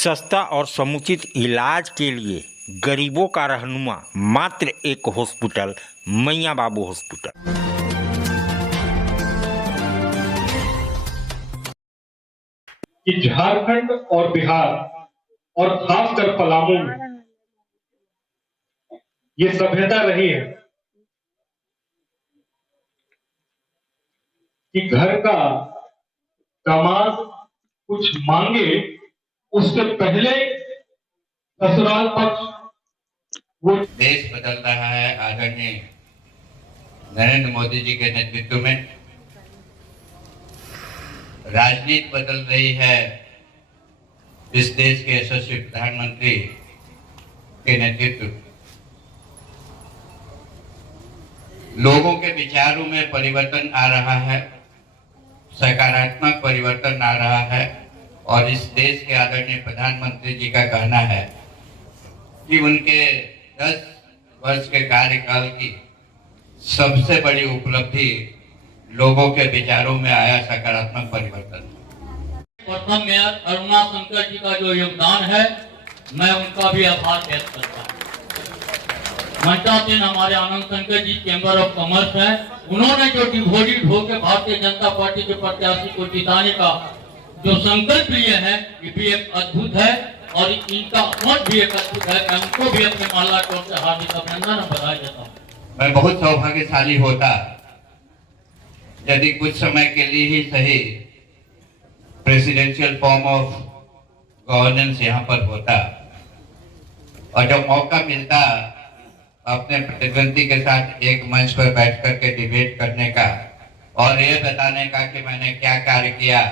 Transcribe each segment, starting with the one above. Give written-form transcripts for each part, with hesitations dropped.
सस्ता और समुचित इलाज के लिए गरीबों का रहनुमा मात्र एक हॉस्पिटल, मैया बाबू हॉस्पिटल। कि झारखंड और बिहार और खासकर पलामू में ये सभ्यता रही है कि घर का दामाद कुछ मांगे उसके पहले ससुराल पक्ष वो। देश बदल रहा है आदरणीय नरेंद्र मोदी जी के नेतृत्व में, राजनीति बदल रही है इस देश के यशस्वी प्रधानमंत्री के नेतृत्व, लोगों के विचारों में परिवर्तन आ रहा है, सकारात्मक परिवर्तन आ रहा है। और इस देश के आदरणीय प्रधानमंत्री जी का कहना है कि उनके 10 वर्ष के कार्यकाल की सबसे बड़ी उपलब्धि लोगों के विचारों में आया सकारात्मक परिवर्तन। प्रथम मेयर अरुणा शंकर जी का जो योगदान है, मैं उनका भी आभार व्यक्त करता हूँ। मंचासीन हमारे Anand Shankar ji chamber of commerce है, उन्होंने जो डिवोटेड होकर भारतीय जनता पार्टी के प्रत्याशी को जिताने का जो संकल्प लिए है, ये भी एक अद्भुत है और इनका मत भी एक अद्भुत है। मैं उनको भी अपने माला की ओर से हार्दिक अभिनंदन और बधाई देता हूँ। मैं बहुत सौभाग्यशाली होता यदि कुछ समय के लिए ही सही प्रेसिडेंशियल फॉर्म ऑफ गवर्नेंस यहाँ पर होता और जब मौका मिलता अपने प्रतिद्वंदी के साथ एक मंच पर बैठ करके डिबेट करने का और ये बताने का कि मैंने क्या कार्य किया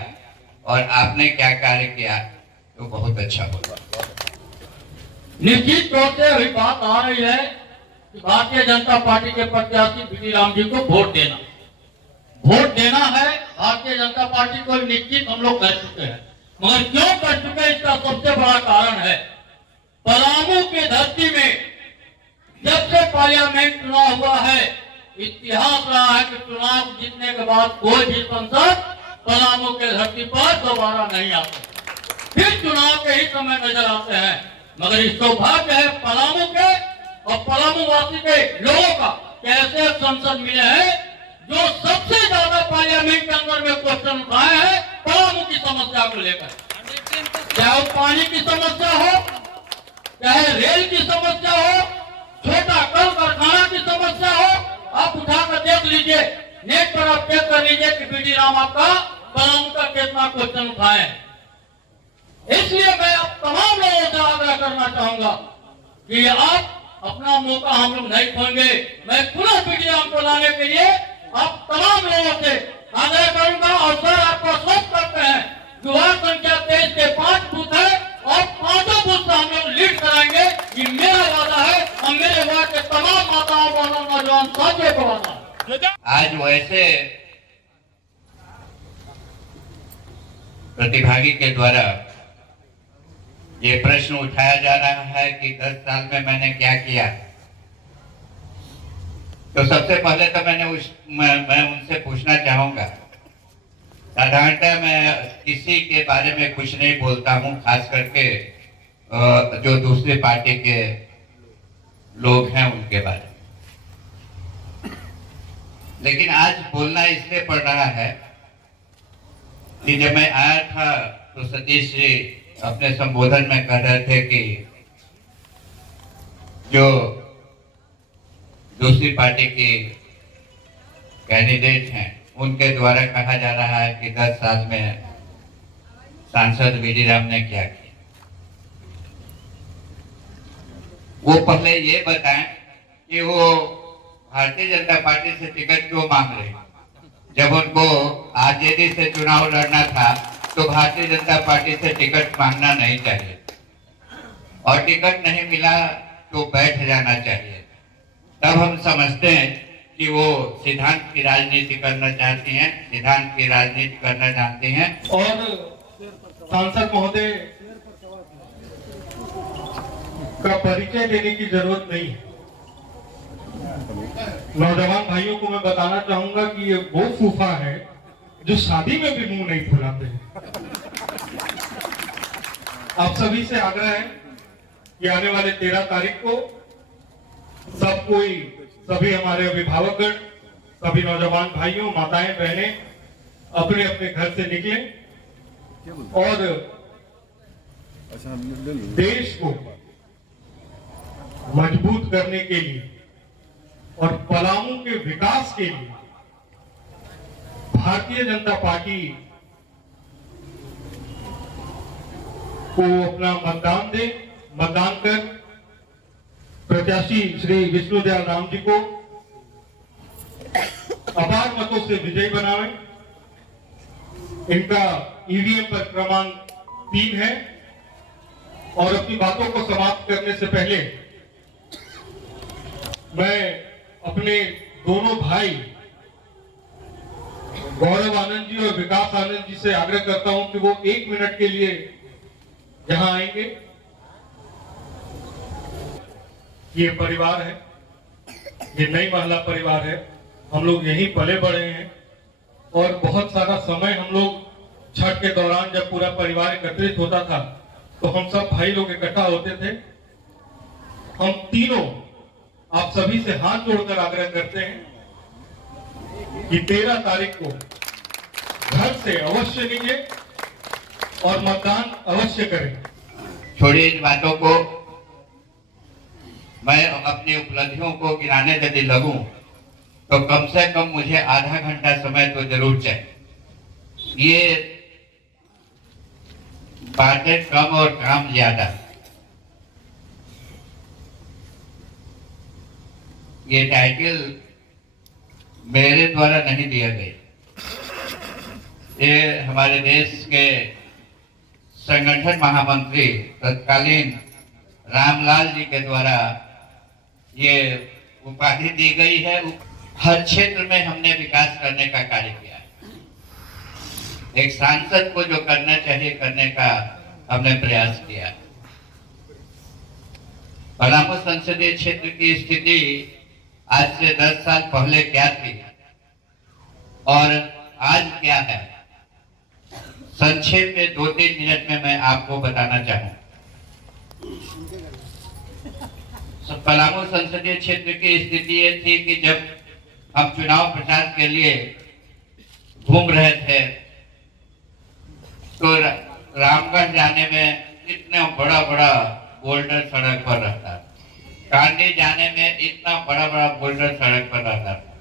और आपने क्या कार्य किया, तो बहुत अच्छा होगा। निश्चित तौर से अभी बात आ रही है कि भारतीय जनता पार्टी के प्रत्याशी बीडी राम जी को वोट देना है। भारतीय जनता पार्टी को निश्चित हम लोग कर चुके हैं, मगर क्यों कर चुके हैं इसका सबसे बड़ा कारण है पलामू की धरती में जब से पार्लियामेंट चुनाव हुआ है, इतिहास रहा है कि चुनाव जीतने के बाद कोई भी सांसद पलामू के धरती पर दोबारा नहीं आते, फिर चुनाव के ही समय नजर आते हैं। मगर इस सौभाग्य है पलामू के और पलामू वासी के लोगों का कैसे संसद मिले हैं जो सबसे ज्यादा पार्लियामेंट के अंदर में क्वेश्चन उठाए हैं पलामू की समस्या को लेकर, चाहे पानी की समस्या हो, चाहे रेल की समस्या हो, छोटा कल कारखाना की समस्या हो। आप उठाकर देख लीजिए, नेट पर आप चेक कर लीजिए कि बीडी राम आपका पलामू का कितना क्वेश्चन उठाए। इसलिए मैं आप तमाम लोगों से आग्रह करना चाहूंगा कि आप अपना मौका हम लोग नहीं खोएंगे। मैं पुनः बीडी राम को लाने के लिए आप तमाम लोगों से आग्रह करूंगा और सर आपको आश्वस्त करते हैं कि वार्ड संख्या 23 के 5 बूथ है और 5 बूथ से हम लोग लीड कराएंगे। ये मेरा वादा है और मेरे वार्ड के तमाम माताओं बहनों नौजवान साथियों को वादा है। आज वैसे प्रतिभागी के द्वारा ये प्रश्न उठाया जा रहा है कि 10 साल में मैंने क्या किया, तो सबसे पहले तो मैं उनसे पूछना चाहूंगा। साधारणतः मैं किसी के बारे में कुछ नहीं बोलता हूं, खास करके जो दूसरी पार्टी के लोग हैं उनके बारे में, लेकिन आज बोलना इसलिए पड़ रहा है कि जब मैं आया था तो सतीश जी अपने संबोधन में कह रहे थे कि जो दूसरी पार्टी के कैंडिडेट हैं उनके द्वारा कहा जा रहा है कि 10 साल में सांसद बीडी राम ने क्या किया। वो पहले ये बताएं कि वो भारतीय जनता पार्टी से टिकट क्यों मांग रहे हैं। जब उनको आरजेडी से चुनाव लड़ना था तो भारतीय जनता पार्टी से टिकट मांगना नहीं चाहिए और टिकट नहीं मिला तो बैठ जाना चाहिए। तब हम समझते हैं कि वो सिद्धांत की राजनीति करना चाहती हैं, सिद्धांत की राजनीति करना चाहती हैं। और सांसद महोदय का परिचय देने की जरूरत नहीं है। नौजवान भाइयों को मैं बताना चाहूंगा कि ये वो फूफा है जो शादी में भी मुंह नहीं फुलाते हैं। आप सभी से आग्रह है कि आने वाले 13 तारीख को सभी हमारे अभिभावकगण, सभी नौजवान भाइयों, माताएं, बहनें अपने अपने घर से निकलें और देश को मजबूत करने के लिए और पलामू के विकास के लिए भारतीय जनता पार्टी को अपना मतदान दे। मतदान कर प्रत्याशी श्री विष्णुदयाल राम जी को अपार मतों से विजयी बनावें। इनका ईवीएम पर क्रमांक 3 है। और अपनी बातों को समाप्त करने से पहले मैं अपने दोनों भाई गौरव आनंद जी और विकास आनंद जी से आग्रह करता हूं कि वो 1 मिनट के लिए यहां आएंगे। ये परिवार है, ये नई महिला परिवार है, हम लोग यहीं पले बड़े हैं और बहुत सारा समय हम लोग छठ के दौरान जब पूरा परिवार एकत्रित होता था तो हम सब भाई लोग इकट्ठा होते थे। हम तीनों आप सभी से हाथ जोड़कर आग्रह करते हैं कि 13 तारीख को घर से अवश्य निकले और मतदान अवश्य करें। छोड़िए इन बातों को, मैं अपनी उपलब्धियों को गिनाने यदि लगूं तो कम से कम मुझे आधा घंटा समय तो जरूर चाहिए। ये बातें कम और काम ज्यादा। ये टाइटल मेरे द्वारा नहीं दिया गया, ये हमारे देश के संगठन महामंत्री तत्कालीन रामलाल जी के द्वारा ये उपाधि दी गई है। हर क्षेत्र में हमने विकास करने का कार्य किया है। एक सांसद को जो करना चाहिए करने का हमने प्रयास किया। पलामू संसदीय क्षेत्र की स्थिति आज से 10 साल पहले क्या थी और आज क्या है, संक्षेप में 2-3 मिनट में मैं आपको बताना चाहूँ। पलामू संसदीय क्षेत्र की स्थिति ये थी कि जब हम चुनाव प्रचार के लिए घूम रहे थे तो रामगढ़ जाने में इतना बड़ा बड़ा बोल्डर सड़क पर रहता था, कांडी जाने में इतना बड़ा बड़ा बोल्डर सड़क पर रहता था,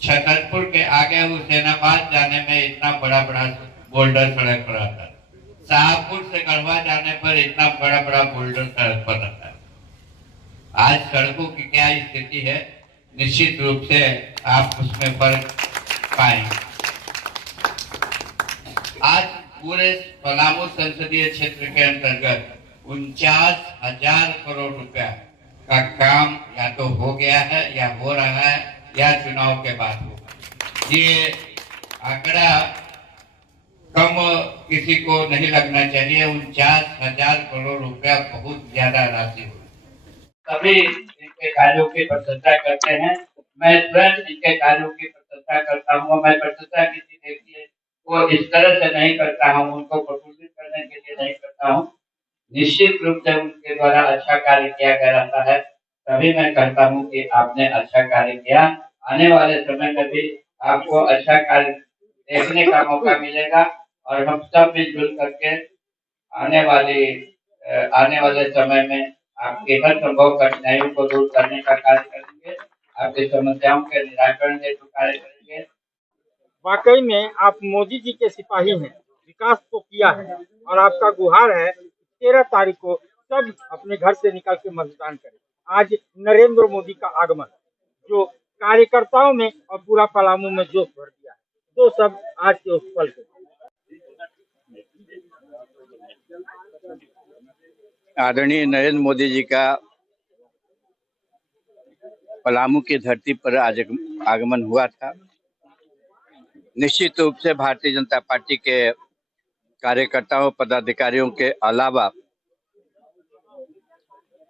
छतरपुर के आगे हुसैनाबाद जाने में इतना बड़ा बड़ा बोल्डर सड़क पर रहता था, शाहपुर से गढ़वा जाने पर इतना बड़ा बड़ा बोल्डर सड़क पर रहता है। आज सड़कों की क्या स्थिति है, निश्चित रूप से आप उसमें फर्क पाएंगे। आज पूरे पलामू संसदीय क्षेत्र के अंतर्गत 49,000 करोड़ रुपया का काम या तो हो गया है या हो रहा है या चुनाव के बाद होगा। ये आंकड़ा कम किसी को नहीं लगना चाहिए। 49,000 करोड़ रुपया बहुत ज्यादा राशि हो। सभी इनके कार्यों की प्रशंसा करते हैं। मैं स्वयं इनके कार्यों की प्रशंसा करता हूँ। मैं प्रशंसा किसी व्यक्ति को इस तरह से नहीं करता हूँ, उनको प्रफुल्लित करने के लिए नहीं करता हूँ। निश्चित रूप से उनके द्वारा अच्छा कार्य किया गया रहता है, तभी मैं कहता हूँ कि आपने अच्छा कार्य किया। आने वाले समय में भी आपको अच्छा कार्य देखने का मौका मिलेगा और हम सब मिलजुल करके आने वाले समय में आपके हर संभव कठिनाइयों को दूर करने का कार्य करेंगे, आपकी समस्याओं के निराकरण हेतु कार्य करेंगे। वाकई में आप मोदी जी के सिपाही हैं, विकास तो किया है और आपका गुहार है 13 तारीख को सब अपने घर से निकल के मतदान करें। आज नरेंद्र मोदी का आगमन जो कार्यकर्ताओं में और पूरा पलामू में जोश भर दिया है, तो सब आज के उस पल के आदरणीय नरेंद्र मोदी जी का पलामू की धरती पर आज आगमन हुआ था। निश्चित रूप से भारतीय जनता पार्टी के कार्यकर्ताओं पदाधिकारियों के अलावा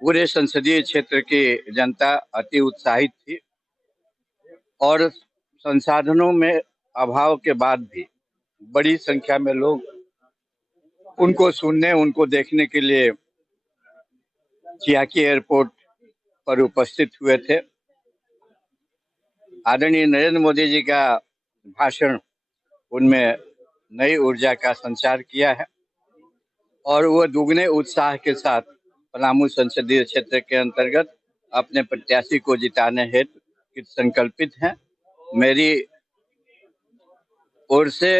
पूरे संसदीय क्षेत्र की जनता अति उत्साहित थी और संसाधनों में अभाव के बाद भी बड़ी संख्या में लोग उनको सुनने, उनको देखने के लिए चियाकी एयरपोर्ट पर उपस्थित हुए थे। आदरणीय नरेंद्र मोदी जी का भाषण उनमें नई ऊर्जा का संचार किया है और वो दुगने उत्साह के साथ पलामू संसदीय क्षेत्र के अंतर्गत अपने प्रत्याशी को जिताने हेतु संकल्पित हैं। मेरी ओर से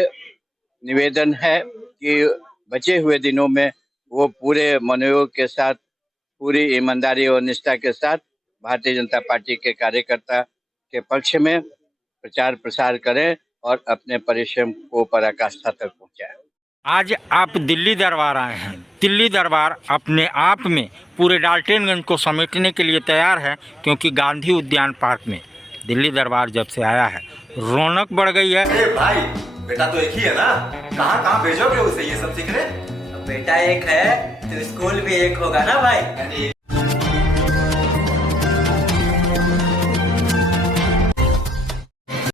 निवेदन है कि बचे हुए दिनों में वो पूरे मनोयोग के साथ, पूरी ईमानदारी और निष्ठा के साथ भारतीय जनता पार्टी के कार्यकर्ता के पक्ष में प्रचार प्रसार करें और अपने परिश्रम को पराकाष्ठा तक पहुंचाएं। आज आप दिल्ली दरबार आए हैं। दिल्ली दरबार अपने आप में पूरे डाल्टनगंज को समेटने के लिए तैयार है, क्योंकि गांधी उद्यान पार्क में दिल्ली दरबार जब से आया है रौनक बढ़ गई है। अरे भाई, बेटा तो एक ही है ना, कहाँ कहाँ भेजोगे उसे ये सब सीखने? बेटा एक है तो स्कूल भी एक होगा ना भाई।